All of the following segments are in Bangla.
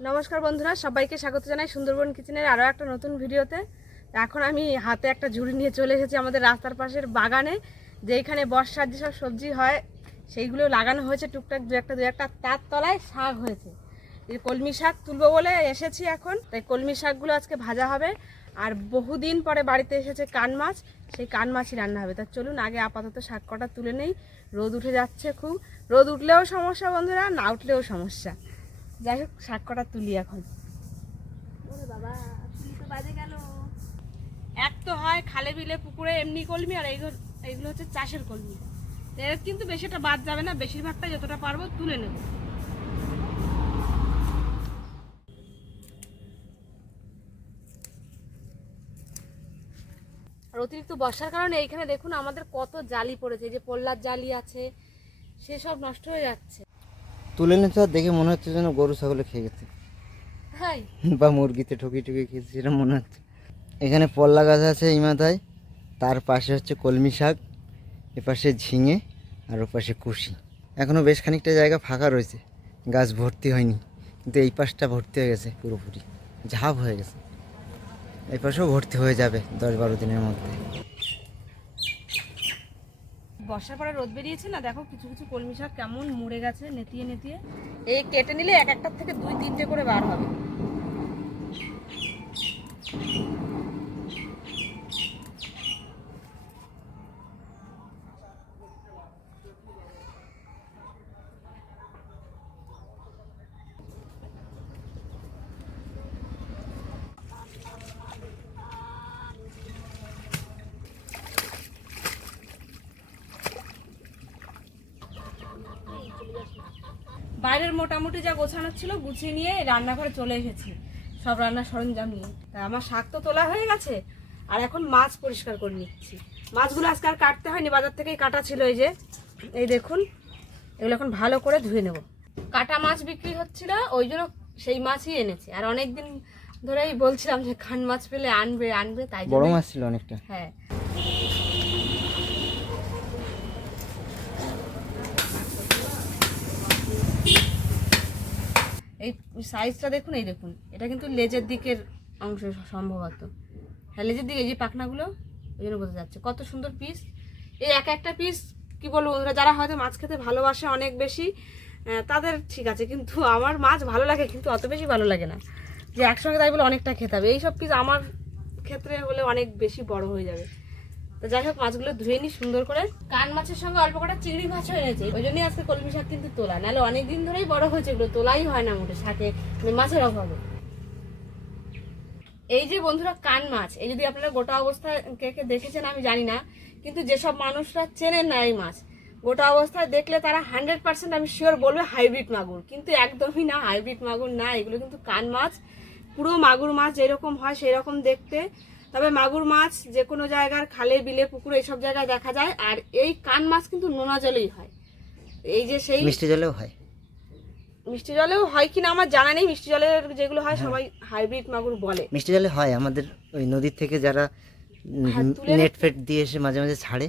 নমস্কার বন্ধুরা, সবাইকে স্বাগত জানাই সুন্দরবন কিচেনের আরও একটা নতুন ভিডিওতে। এখন আমি হাতে একটা ঝুড়ি নিয়ে চলে এসেছি আমাদের রাস্তার পাশের বাগানে, যেখানে বর্ষার যেসব সবজি হয় সেইগুলো লাগানো হয়েছে টুকটাক দু একটা। তার তলায় শাক হয়েছে, এই কলমি শাক তুলবো বলে এসেছি এখন। তাই কলমি শাকগুলো আজকে ভাজা হবে, আর বহুদিন পরে বাড়িতে এসেছে কান মাছ, সেই কান মাছই রান্না হবে। তা চলুন আগে আপাতত শাক কটা তুলে নেই। রোদ উঠে যাচ্ছে খুব, রোদ উঠলেও সমস্যা বন্ধুরা, না উঠলেও সমস্যা। যাই হোক, শাক কটা তুলি এখন। ওরে বাবা, তুলি তো বাজে গেল। এক তো হয় খালে বিলে পুকুরে এমনি কলমি, আর এইগুলো হচ্ছে চাষের কলমি। এর কিন্তু বেশিটা বাদ যাবে না, বেশিরভাগটা যতটা পারবো তুলে নেব। আর অতিরিক্ত বর্ষার কারণে এইখানে দেখুন আমাদের কত জালি পড়েছে, যে পল্লার জালি আছে সেসব নষ্ট হয়ে যাচ্ছে। তুলে নিতে দেখে মনে হচ্ছে যেন গরু ছাগলে খেয়ে গেছে, হাই বা মুরগিতে ঠুকি খেয়েছে, সেটা মনে হচ্ছে। এখানে পল্লা গাছ আছে এই মাথায়, তার পাশে হচ্ছে কলমি শাক, এপাশে ঝিঙে, আর ওপাশে কুশি। এখনও বেশ খানিকটা জায়গা ফাঁকা রয়েছে, গাছ ভর্তি হয়নি, কিন্তু এই পাশটা ভর্তি হয়ে গেছে, পুরোপুরি ঝাঁপ হয়ে গেছে। এই পাশেও ভর্তি হয়ে যাবে 10-12 দিনের মধ্যে। বর্ষার পরে রোদ বেরিয়েছে না, দেখো কিছু কিছু কলমি শাক কেমন মরে গেছে নেতিয়ে নেতিয়ে। এই কেটে নিলে এক একটার থেকে 2-3টে করে বার হবে। বাইরের মোটামুটি যা গোছানো ছিল গুছিয়ে নিয়ে রান্নাঘরে চলে এসেছি, সব রান্নার সরঞ্জাম নিয়ে। তা আমার শাক তো তোলা হয়ে গেছে, আর এখন মাছ পরিষ্কার করে নিচ্ছি। মাছগুলো আজকে আর কাটতে হয়নি, বাজার থেকেই কাটা ছিল। এই দেখুন, এগুলো এখন ভালো করে ধুয়ে নেব। কাটা মাছ বিক্রি হচ্ছিল, ওই জন্য সেই মাছই এনেছি। আর অনেকদিন ধরেই বলছিলাম যে খান মাছ পেলে আনবে তাই বড় মাছ ছিল অনেকটা। হ্যাঁ, এই সাইজটা দেখুন, এই দেখুন, এটা কিন্তু লেজের দিকের অংশ সম্ভবত। হ্যাঁ, লেজের দিকে এই যে পাখনাগুলো, ওই জন্য বোঝা যাচ্ছে কত সুন্দর পিস। এই একটা পিস কি বলবো বন্ধুরা, যারা হয়তো মাছ খেতে ভালোবাসে অনেক বেশি, তাদের ঠিক আছে, কিন্তু আমার মাছ ভালো লাগে কিন্তু অত বেশি ভালো লাগে না যে একসঙ্গে তাই বলে অনেকটা খেতে হবে। এইসব পিস আমার ক্ষেত্রে হলে অনেক বেশি বড় হয়ে যাবে। তো যাই হোক, মাছগুলো ধুয়ে নিই সুন্দর করে। কান মাছের সঙ্গে অল্প কটা চিংড়ি মাছ এনেছে, ওই জন্যই আজকে কলমি শাক কিন্তু তোলা, নাহলে অনেকদিন ধরেই বড় হয়েছে, এগুলো তোলাই হয় না মোটে শাকে, মাছের অভাবে। এই যে বন্ধুরা কান মাছ, এই যদি আপনারা গোটা অবস্থায় কে কে দেখেছেন আমি জানি না, কিন্তু যেসব মানুষরা চেনেন না এই মাছ, গোটা অবস্থায় দেখলে তারা 100% আমি শিওর বলবে হাইব্রিড মাগুর, কিন্তু একদমই না, হাইব্রিড মাগুর না। এগুলো কিন্তু কান মাছ, পুরো মাগুর মাছ যেরকম হয় সেই রকম দেখতে। তবে মাগুর মাছ যে কোনো জায়গার খালে বিলে পুকুরে এইসব জায়গায় দেখা যায়, আর এই কান মাছ কিন্তু নোনা জলেই হয়। এই যে সেই মিষ্টি জলেও হয়, মিষ্টি জলেও হয় কিনা আমার জানা নেই, মিষ্টি জলের যেগুলো হয় সবাই হাইব্রিড মাগুর বলে। মিষ্টি জলে হয়, আমাদের ওই নদীর থেকে যারা নেট ফেট দিয়ে এসে মাঝে মাঝে ছাড়ে,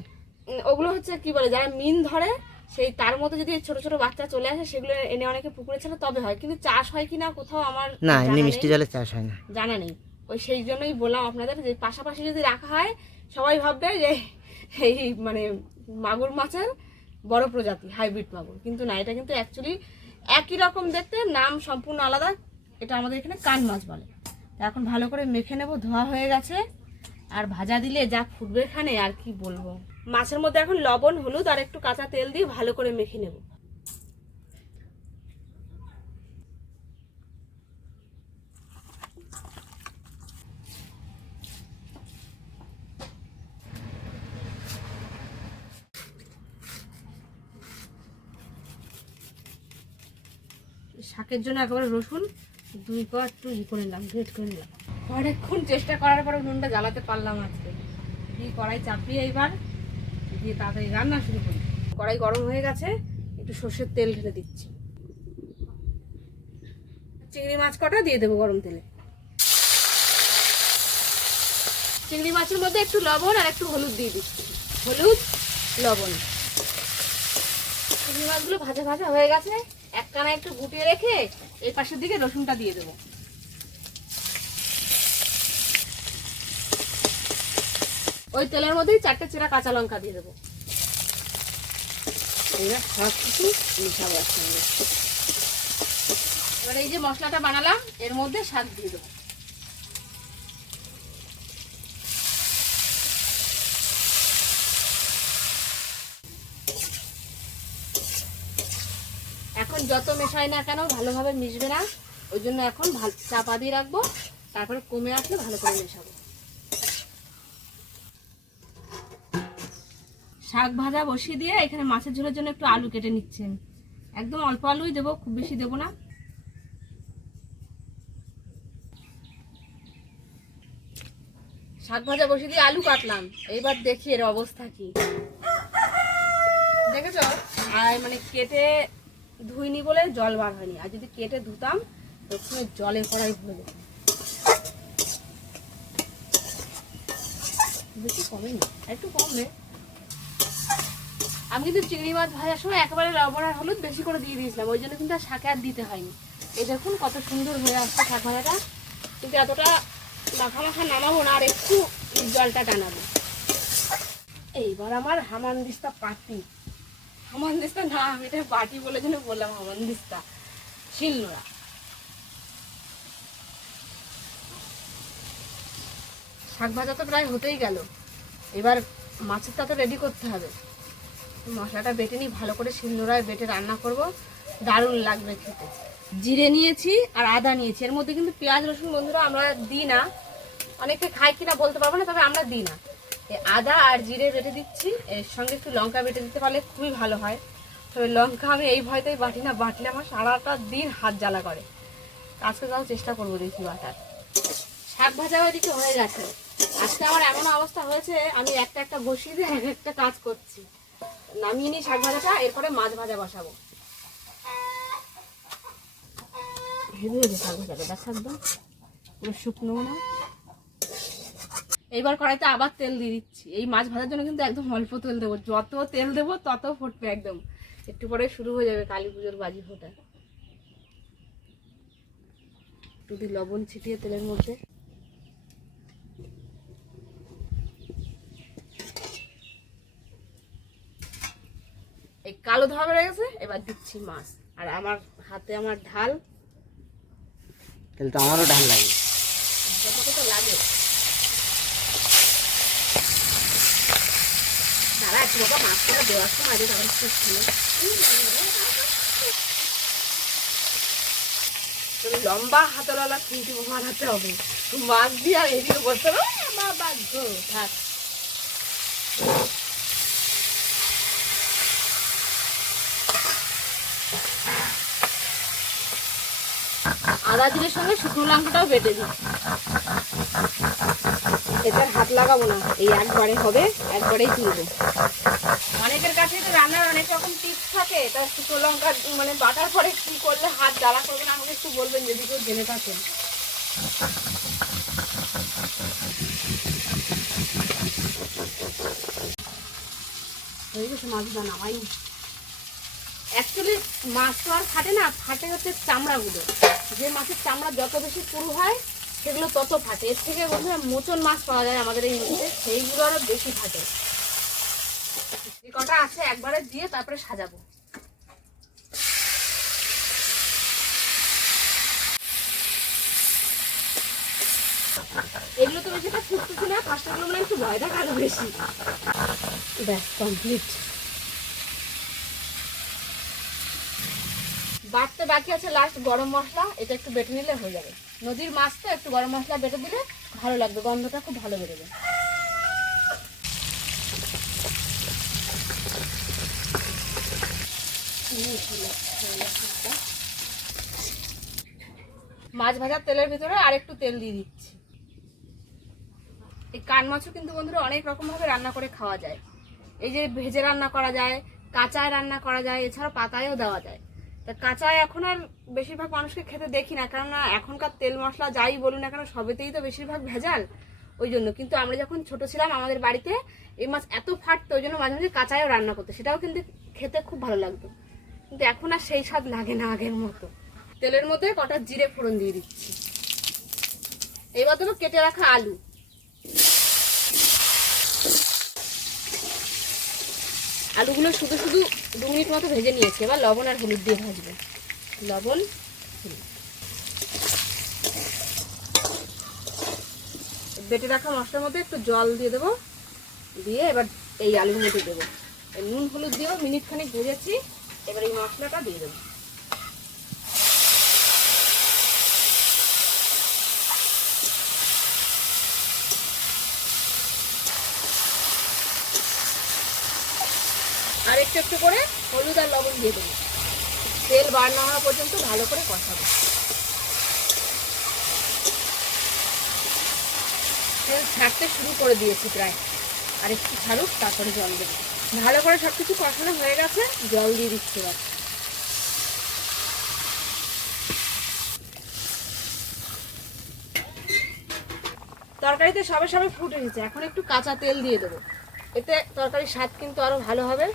ওগুলো হচ্ছে কি বলে, যারা মিন ধরে, সেই তার মধ্যে যদি ছোট ছোট বাচ্চা চলে আসে সেগুলো এনে অনেকে পুকুরে ছেড়ে, তবে হয়। কিন্তু চাষ হয় কিনা কোথাও আমার না, এমনি মিষ্টি জলে চাষ হয় না, জানা নেই। ওই সেই জন্যই বললাম আপনাদের, যে পাশাপাশি যদি রাখা হয় সবাই ভাববে যে এই মানে মাগুর মাছের বড় প্রজাতি হাইব্রিড মাগুর, কিন্তু না, এটা কিন্তু অ্যাকচুয়ালি একই রকম দেখতে, নাম সম্পূর্ণ আলাদা। এটা আমাদের এখানে কান মাছ বলে। এখন ভালো করে মেখে নেব, ধোয়া হয়ে গেছে, আর ভাজা দিলে যা ফুটবে এখানে আর কি বলবো। মাছের মধ্যে এখন লবণ, হলুদ আর একটু কাঁচা তেল দিয়ে ভালো করে মেখে নেব। শাকের জন্য একেবারে রসুন 2 কোয়া একটু করে নিলাম, গ্রেট করে নিলাম। অনেকক্ষণ চেষ্টা করার পরে নুনটা জ্বালাতে পারলাম আজকে। দিয়ে কড়াই চাপিয়ে এবার দিয়ে তাড়াতাড়ি রান্না শুরু করি। কড়াই গরম হয়ে গেছে, একটু সর্ষের তেল ঢেলে দিচ্ছি। চিংড়ি মাছ কটা দিয়ে দেবো গরম তেলে। চিংড়ি মাছের মধ্যে একটু লবণ আর একটু হলুদ দিয়ে দিচ্ছি, হলুদ লবণ। চিংড়ি মাছগুলো ভাজা ভাজা হয়ে গেছে, এক কানা একটু গুটিয়ে রেখে এই পাশের দিকে রসুনটা দিয়ে দেবো। ওই তেলের মধ্যেই 4টে চেরা কাঁচা লঙ্কা দিয়ে দেবো। এবার সব কিছু মিশাবো একসঙ্গে। এবার এই যে মশলাটা বানালাম এর মধ্যে শাক দিয়ে দেবো। এখন যত মেশাই না কেন ভালোভাবে মিশবে না, ওই জন্য এখন চাপা দিয়ে রাখবো, তারপরে কমে আসলে ভালো করে মেশাবো। শাক ভাজা বসিয়ে দিয়ে এখানে মাছের ঝোলের জন্য একটু আলু কেটে নিচ্ছেন। একদম অল্প আলুই দেবো, খুব বেশি দেবো না। শাক ভাজা বসিয়ে দিয়ে আলু কাটলাম, এইবার দেখি এর অবস্থা কি দেখেছ। আর মানে কেটে ধুইনি বলে জল বার হয়নি, আর যদি কেটে ধুতাম তখন জলে কড়াই ভরে যেত। বেশি কমেনি, একটু কমবে। আমি কিন্তু চিংড়ি মাছ ভাজার সময় একেবারে লবণ আর হলুদ বেশি করে দিয়ে দিয়েছিলাম, ওই জন্য কিন্তু আর শাকে আর দিতে হয়নি। এই দেখুন কত সুন্দর হয়ে আসছে শাক ভাজাটা, কিন্তু এতটা মাখা মাখা নামাবো না, আর একটু জলটা টানাবো। এইবার আমার হামানদিস্তা পাটি, হামানদিস্তা না আমি এটা বাটি বলে জন্য বললাম, হামানদিস্তা শিলনোড়া। শাক ভাজা তো প্রায় হতেই গেল, এবার মাছেরটা তো রেডি করতে হবে। মশলাটা বেটে নিই, ভালো করে শিলনোড়ায় বেটে রান্না করব, দারুণ লাগবে খেতে। জিরে নিয়েছি আর আদা নিয়েছি, এর মধ্যে কিন্তু পেঁয়াজ রসুন বন্ধুরা আমরা দিই না, অনেকে খায় কিনা বলতে পারবো না, তবে আমরা দিই না। এই আদা আর জিরে বেটে দিচ্ছি, এর সঙ্গে একটু লঙ্কা বেটে দিতে পারলে খুবই ভালো হয়। তবে লঙ্কা আমি এই ভয়তেই বাটি না, বাটলে আমার সারাটা দিন হাত জ্বালা করে। আজকে তাও চেষ্টা করবো দেখি বাটার। শাক ভাজা ওইদিকে হয়ে গেছে। আজকে আমার এমন অবস্থা হয়েছে, আমি একটা একটা বসিয়ে দিয়ে একটা কাজ করছি। নামিয়ে নিই শাক ভাজাটা, এরপরে মাছ ভাজা বসাবো। হেভি হয়েছে শাক ভাজাটা, দেখা একদম পুরো শুকনো না। এইবার কড়াইতে আবার তেল দিয়ে দিচ্ছি। এই মাছ ভাজার জন্য কিন্তু একদম অল্প তেল দেবো, যত তেল দেবো তত ফুটবে একদম। একটু পরে শুরু হয়ে যাবে কালী পুজোর বাজি ফোটা। একটু দিয়ে লবণ ছিটিয়ে তেলের মধ্যে, এই কালো ধোয়া বেড়ে গেছে। এবার দিচ্ছি মাছ, আর আমার হাতে আমার ঢাল, তাহলে তো আমারও ঢাল লাগে, যতটুকু লাগে। দাঁড়া একটু বাবা, মাছটা দেওয়ার সময় আগে তারপর ছিল লম্বা হাতওয়ালা খুঁটি বানাতে হবে, মাছ দিয়ে আর এদিকে বলতে হবে বাবা গো থাক। আদা জিরের সঙ্গে শুকনো লঙ্কাটাও বেটে দিই, এটা হাত লাগাবো না, এই একবারে হবে, একবারেই তুলবো। অনেকের কাছে তো রান্নার অনেক রকম টিপস থাকে, তা শুকনো লঙ্কা মানে বাটার পরে কি করলে হাত জ্বালা করবে না, আমাকে একটু বলবেন যদি কেউ জেনে থাকেন। হয়ে গেছে মাছ নামাই। অ্যাকচুয়ালি মাছ তো আর ফাটে না, ফাটে হচ্ছে চামড়াগুলো। যে মাছের চামড়া যত বেশি পুরু হয় সেগুলো তত ফাটে। এর থেকে বন্ধুরা মোচন মাছ পাওয়া যায় আমাদের এই নদীতে, সেইগুলো আরো বেশি ফাটে। যে কটা আছে একবারে দিয়ে তারপরে সাজাবো। এগুলো তো বেশিটা ফুটতেছি না, পাঁচটাগুলো মানে একটু ভয় দেখানো বেশি। ব্যাস কমপ্লিট। বাটতে বাকি আছে লাস্ট গরম মশলা, এটা একটু বেটে নিলে হয়ে যাবে। নদীর মাছ তো একটু গরম মশলা বেটে দিলে ভালো লাগবে, গন্ধটা খুব ভালো বেরোবে। মাছ ভাজার তেলের ভিতরে আর একটু তেল দিয়ে দিচ্ছি। এই কান মাছও কিন্তু বন্ধুরা অনেক রকম ভাবে রান্না করে খাওয়া যায়। এই যে ভেজে রান্না করা যায়, কাঁচায় রান্না করা যায়, এছাড়াও পাতায়ও দেওয়া যায়। তা কাঁচায় এখন আর বেশিরভাগ মানুষকে খেতে দেখি না, কেননা এখনকার তেল মশলা যাই বলুন না কেন সবেতেই তো বেশিরভাগ ভেজাল। ওই জন্য কিন্তু আমরা যখন ছোট ছিলাম আমাদের বাড়িতে এই মাছ এত ফাটতো, ওই জন্য মাঝে মাঝে কাঁচায়ও রান্না করতো, সেটাও কিন্তু খেতে খুব ভালো লাগতো। কিন্তু এখন আর সেই স্বাদ লাগে না আগের মতো। তেলের মধ্যে কটা জিরে ফোড়ন দিয়ে দিচ্ছি। এবার দেবো কেটে রাখা আলু। আলুগুলো শুধু শুধু 2 মিনিট মতো ভেজে নিয়েছি। এবার লবণ আর হলুদ দিয়ে ভাজবো। লবণ, হলুদ। বেটে রাখা মশলার মধ্যে একটু জল দিয়ে দেবো, দিয়ে এবার এই আলুর মধ্যে দেবো। নুন হলুদ দিয়েও মিনিট খানিক ভেজেছি। এবার এই মশলাটা দিয়ে দেবো। আর একটু একটু করে হলুদ আর লবণ দিয়ে দেবো। তেল বার না হওয়া পর্যন্ত ভালো করে কষাবো। তেল ছাড়তে শুরু করে দিয়েছি প্রায়, আর একটু ছাড়ুক তারপরে জল দেবো। ভালো করে সব কিছু কষানো হয়ে গেছে, জল দিয়ে দিচ্ছি। এবার তরকারিতে সবে সবে ফুটে এসেছে, এখন একটু কাঁচা তেল দিয়ে দেবো। এতে তরকারির স্বাদ কিন্তু আরো ভালো হবে।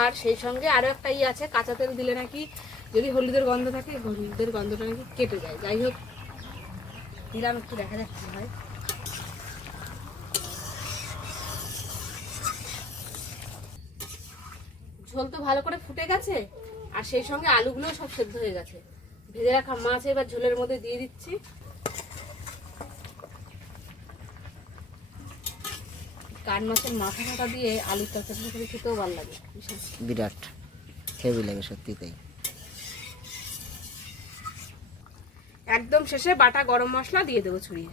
আর সেই সঙ্গে আরো একটা আছে, কাঁচা তেল দিলে নাকি যদি হলুদের গন্ধ থাকে, হলুদের গন্ধটা নাকি কেটে যায়। যাই হোক, দিলাম, একটু দেখা যাচ্ছে ভাই। ঝোল তো ভালো করে ফুটে গেছে, আর সেই সঙ্গে আলুগুলো সব সেদ্ধ হয়ে গেছে। ভেজে রাখা মাছ এবার ঝোলের মধ্যে দিয়ে দিচ্ছি। কান মাছের মাথা ফাটা দিয়ে আলুর তরকারি করে খেতেও ভালো লাগে, বিরাট হেভি লাগে সত্যি তাই। একদম শেষে বাটা গরম মশলা দিয়ে দেবো ছড়িয়ে।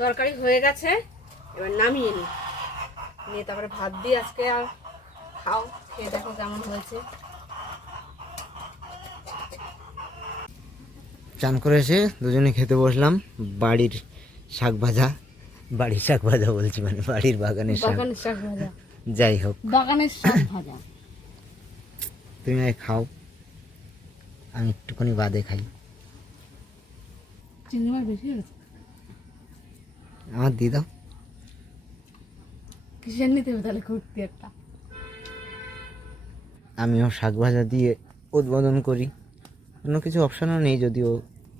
তরকারি হয়ে গেছে, এবার নামিয়ে নিয়ে তারপরে ভাত দিয়ে আজকে আর খাও, খেয়ে দেখো কেমন হয়েছে। চান করে এসে দুজনে খেতে বসলাম। বাড়ির শাক ভাজা, বাড়ির শাক ভাজা বলছি মানে বাড়ির বাগানের শাক। বাগানের শাক ভাজা, যাই হোক, বাগানের শাক ভাজা। তুমি আগে খাও, আমি একটুখানি বাদে খাই। চিংড়ি মাছ বেশি হয়েছে, আমার দিয়ে দাও। কিসের নিতে হবে তাহলে কুর্তি একটা। আমিও শাক ভাজা দিয়ে উদ্বোধন করি, অন্য কিছু অপশানও নেই যদিও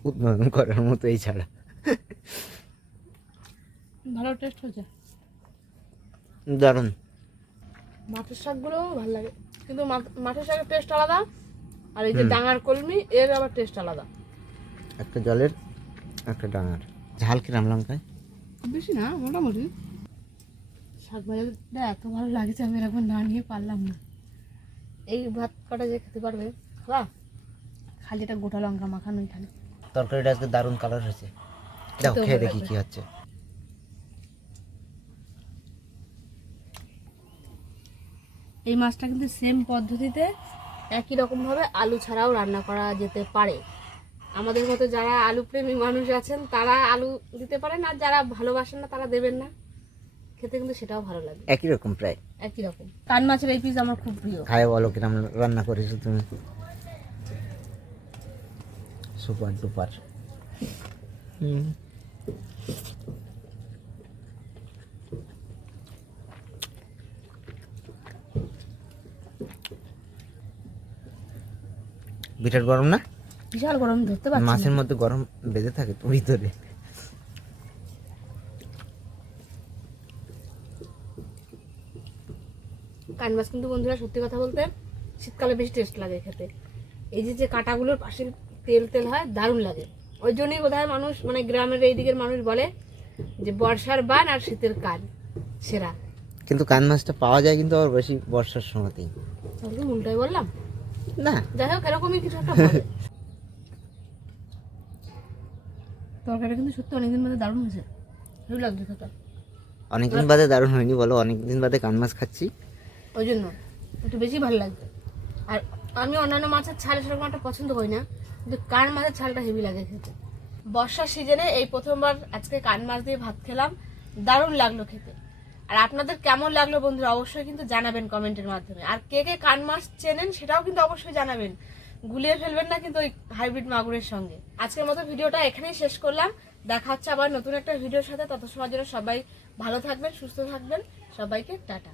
উদ্বোধন করার মতো এই ছাড়া। ভালো টেস্ট হয়েছে, দারুণ। মাছের শাকগুলোও ভালো লাগে, কিন্তু মাছের শাকের টেস্ট আলাদা, আর এই যে ডাঙার কলমি এর আবার টেস্ট আলাদা। একটা জলের, একটা ডাঙার। ঝাল কিরাম লঙ্কায়? বেশি না, মোটামুটি। শাক ভাজাটা এত ভালো লাগছে, আমি একবার না নিয়ে পারলাম না। এই ভাত কটা যে খেতে পারবে খাওয়া, খালি এটা গোটা লঙ্কা মাখানোই খালি। তরকারিটা আজকে দারুণ কালার হয়েছে, দাও খেয়ে দেখি কি হচ্ছে। এই মাছটা কিন্তু সেম পদ্ধতিতে একই রকমভাবে আলু ছাড়াও রান্না করা যেতে পারে। আমাদের মতো যারা আলু প্রেমী মানুষ আছেন তারা আলু দিতে পারেন, আর যারা ভালোবাসেন না তারা দেবেন না। খেতে কিন্তু সেটাও ভালো লাগে, একই রকম প্রায়। একই রকম। কান মাছের এই পিস আমার খুব প্রিয়। খায় বলো কিরম রান্না করেছো তুমি? Super duper. বিরাট গরম না? বিশাল গরম, ধরতে পারছি না। মাছের মধ্যে গরম বেঁধে থাকে তো ভিতরে। কান মাছ কিন্তু বন্ধুরা সত্যি কথা বলতে শীতকালে বেশি টেস্ট লাগে খেতে। এই যে কাঁটাগুলোর পাশে তেল তেল হয়, দারুণ লাগে। ওই জন্যই বোধহয় মানুষ, মানে গ্রামের এই দিকের মানুষ বলে যে বর্ষার বান আর শীতের কান সেরা। কিন্তু কান মাছটা পাওয়া যায় কিন্তু আবার বেশি বর্ষার সময়তেই। তাহলে তো উল্টাই বললাম না, যাই হোক, এরকমই কিছু একটা বলে। তরকারিটা কিন্তু সত্যি অনেকদিন বাদে দারুণ হয়েছে, ভালো লাগছে খেতে। অনেকদিন বাদে দারুণ হয়নি বলো, অনেকদিন বাদে কান মাছ খাচ্ছি, ওই জন্য একটু বেশি ভালো লাগছে। আর আমি অন্যান্য মাছের ছাল সেরকম একটা পছন্দ করি না, কিন্তু কান মাছের ছালটা হেভি লাগে খেতে। বর্ষার সিজনে এই প্রথমবার আজকে কান মাছ দিয়ে ভাত খেলাম, দারুণ লাগলো খেতে। আর আপনাদের কেমন লাগলো বন্ধুরা অবশ্যই কিন্তু জানাবেন কমেন্টের মাধ্যমে। আর কে কে কান মাছ চেনেন সেটাও কিন্তু অবশ্যই জানাবেন, গুলিয়ে ফেলবেন না কিন্তু ওই হাইব্রিড মাগুরের সঙ্গে। আজকের মতো ভিডিওটা এখানেই শেষ করলাম। দেখা হচ্ছে আবার নতুন একটা ভিডিওর সাথে। তত সময় জন্য সবাই ভালো থাকবেন, সুস্থ থাকবেন। সবাইকে টাটা।